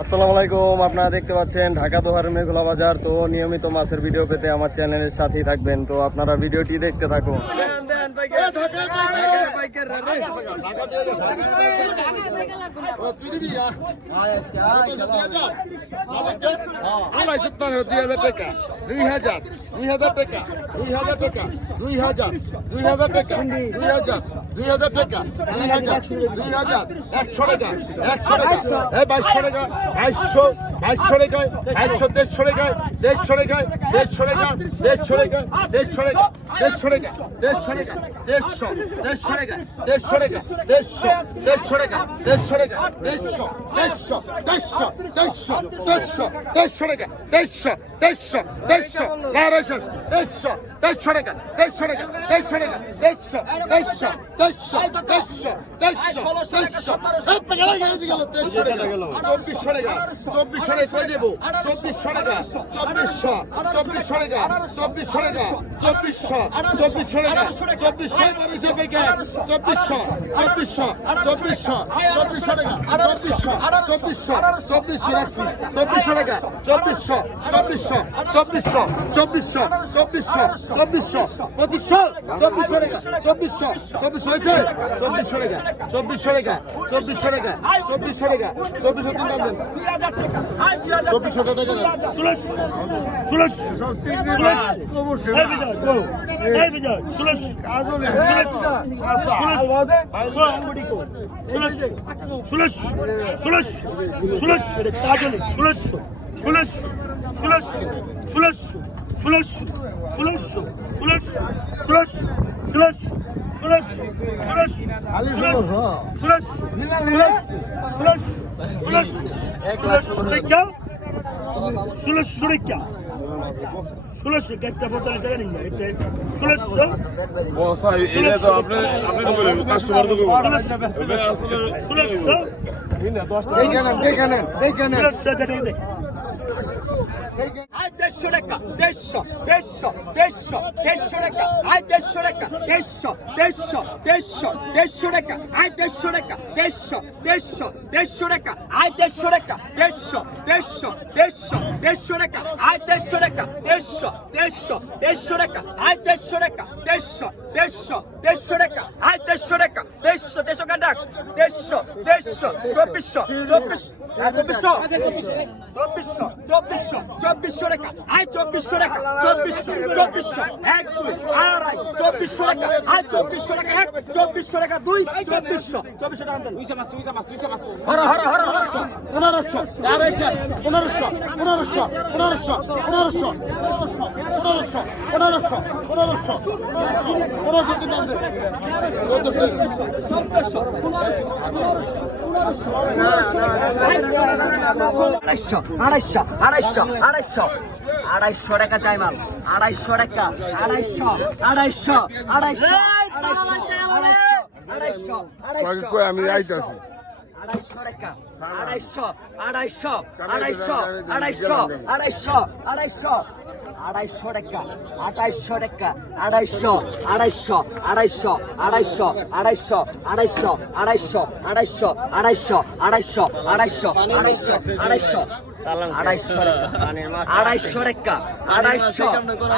আসসালামু আলাইকুম আপনারা দেখতে পাচ্ছেন ঢাকা দোহার মেঘলা বাজার তো নিয়মিত মাছের ভিডিও পেতে আমার চ্যানেলের সাথেই থাকবেন তো আপনারা ভিডিওটি দেখতে থাকুন আড়াই সত্তর দুই হাজার টাকা দুই হাজার দুই হাজার টাকা দুই হাজার টাকা দুই হাজার দুই হাজার টাকা দুই হাজার দুই হাজার টাকা দুই হাজার দুই হাজার একশো টাকা একশো টাকা এই বাইশশো টাকা বাইশশো বাইশশো টাকা বাইশশো দেড়শো টাকা দেড়শো টাকা দেড়শো টাকা দেড়শো টাকা দেড়শো টাকা দেড়শো টাকা দেড়শো টাকা দেড়শো দেড়শো টাকা দেড়শো টাকা দেড়শো দেড়শো টাকা দেড়শো টাকা দেড়শো দেড়শো দেড়শো দেড়শো দেড়শো দেড়শো টাকা দেড়শো দেড়শো দেড়শো বারোশো দেড়শো দেড়শো টাকা দেড়শো টাকা দেড়শো টাকা দেড়শো দেড়শো এই পেগেলা গেলে গেল দেড়শো টাকা চব্বিশশো টাকা চব্বিশশো টাকা কই দেবো চব্বিশশো টাকা চব্বিশশো চব্বিশশো টাকা চব্বিশশো টাকা চব্বিশশো চব্বিশশো টাকা চব্বিশশো বারোশো বেকার চব্বিশশো চব্বিশশো চব্বিশশো চব্বিশশো টাকা চব্বিশশো চব্বিশশো চব্বিশশো রাখছি চব্বিশশো টাকা চব্বিশশো চব্বিশশো চব্বিশশো চব্বিশশো চব্বিশশো চব্বিশশো, পঁচিশশো, চব্বিশশো টাকা, চব্বিশশো চব্বিশশো হয়েছে? চব্বিশশো টাকা চব্বিশশো টাকা চব্বিশশো টাকা চব্বিশশো টাকা, চব্বিশশো তিন টান দেন। চব্বিশশো টাকা দেন। ষোলোশো ষোলোশো Şurası, şurası, şurası, şurası, şurası, şurası, şurası, şurası, şurası, şurası, şurası, şurası, şurası, şurası, sulle surecchia sulle surecchia te portare te venire te sulle su bu sai ele de abne abne böyle kaç vardı bu. Ben aslında sulle su yine dostlar dekenen dekenen dekenen sulle su dekenen আয় দেড়শো টাকা দেড়শো দেড়শো দেড়শো দেড়শো টাকা আয় দেড়শো টাকা দেড়শো দেড়শো দেড়শো দেড়শো টাকা আয় দেড়শো টাকা দেড়শো দেড়শো দেড়শো টাকা আয় দেড়শো টাকা দেড়শো দেড়শো দেড়শো দেড়শো টাকা আয় দেড়শো টাকা দেড়শো দেড়শো দেড়শো টাকা আয় দেড়শো টাকা দেড়শো দেড়শো দেড়শো টাকা আয় দেড়শো টাকা দেড়শো দেড়শো কাটাক দেড়শো চব্বিশ হ্যাঁ, চব্বিশশো চব্বিশশো টাকা আয় চব্বিশশো টাকা চব্বিশশো চব্বিশশো এক দুই আড়াই চব্বিশশো টাকা আয় চব্বিশশো টাকা এক চব্বিশশো টাকা দুই চব্বিশশো। চব্বিশশো টাকা হর হর হর হর পনেরোশো আড়াইশো পনেরোশো পনেরোশো পনেরোশো পনেরোশো পনেরোশো পনেরোশো। পনেরোশো পনেরোশো তিন টান দেন আড়াইশো আড়াইশো আড়াইশো আড়াইশো। আড়াইশো টাকা চাই মাল আড়াইশো টাকা। আড়াইশো আড়াইশো আড়াইশো আড়াইশো আড়াইশো আমি আইতাছি। আড়াইশো টাকা। আড়াইশো আড়াইশো আড়াইশো আড়াইশো আড়াইশো আড়াইশো। আড়াইশো টাকা আড়াইশো টাকা আড়াইশো আড়াইশো আড়াইশো আড়াইশো আড়াইশো আড়াইশো আড়াইশো আড়াইশো আড়াইশো আড়াইশো আড়াইশো আড়াইশো আড়াইশো আড়াইশো আড়াইশো টাকা আড়াইশো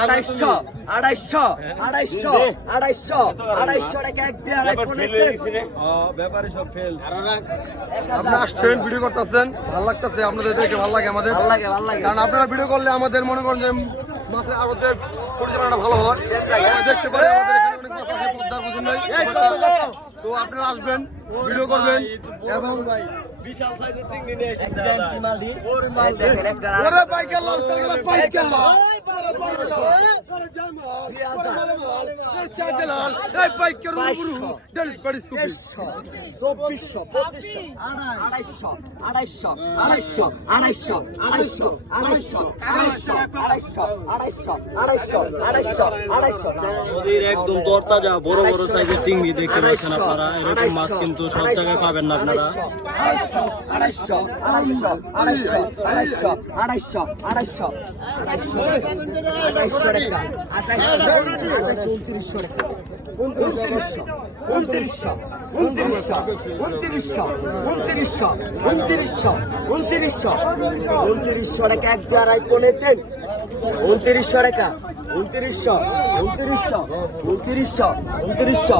আড়াইশো আড়াইশো আড়াইশো আড়াইশো আড়াইশো টাকা এক দিয়ে আড়াই পনেরো আপনি আসছেন ভিডিও করতেছেন ভালো লাগতেছে আপনাদের দেখে ভালো লাগে আমাদের ভালো লাগে ভালো লাগে কারণ আপনারা ভিডিও করলে আমাদের মনে করেন যে মাছের আড়তের পরিচালনাটা ভালো হয়। দেখতে পারি আমাদের এখানে অনেক মাছ আছে পদ্মার তো আপনারা আসবেন ভিডিও করবেন। এবং বিশাল সাইজের চিংড়ি নিয়ে আড়াইশো আড়াইশো একদম তরতাজা বড় বড় সাইজের চিংড়ি দেখতে পাচ্ছেন আপনারা এরকম মাছ কিন্তু সব জায়গায় পাবেন না আপনারা আড়াইশো আড়াইশো আড়াইশো আড়াইশো আড়াইশো আড়াইশো আড়াইশো টাকা আঠাইশো আঠাইশো উনত্রিশশো টাকা। উনত্রিশশো উনত্রিশশো উনত্রিশশো উনত্রিশশো উনত্রিশশো উনত্রিশশো উনত্রিশশো উনত্রিশশো টাকা এক দেড়াই পনেরো তিন উনত্রিশশো টাকা উনত্রিশশো উনত্রিশশো উনত্রিশশো উনত্রিশশো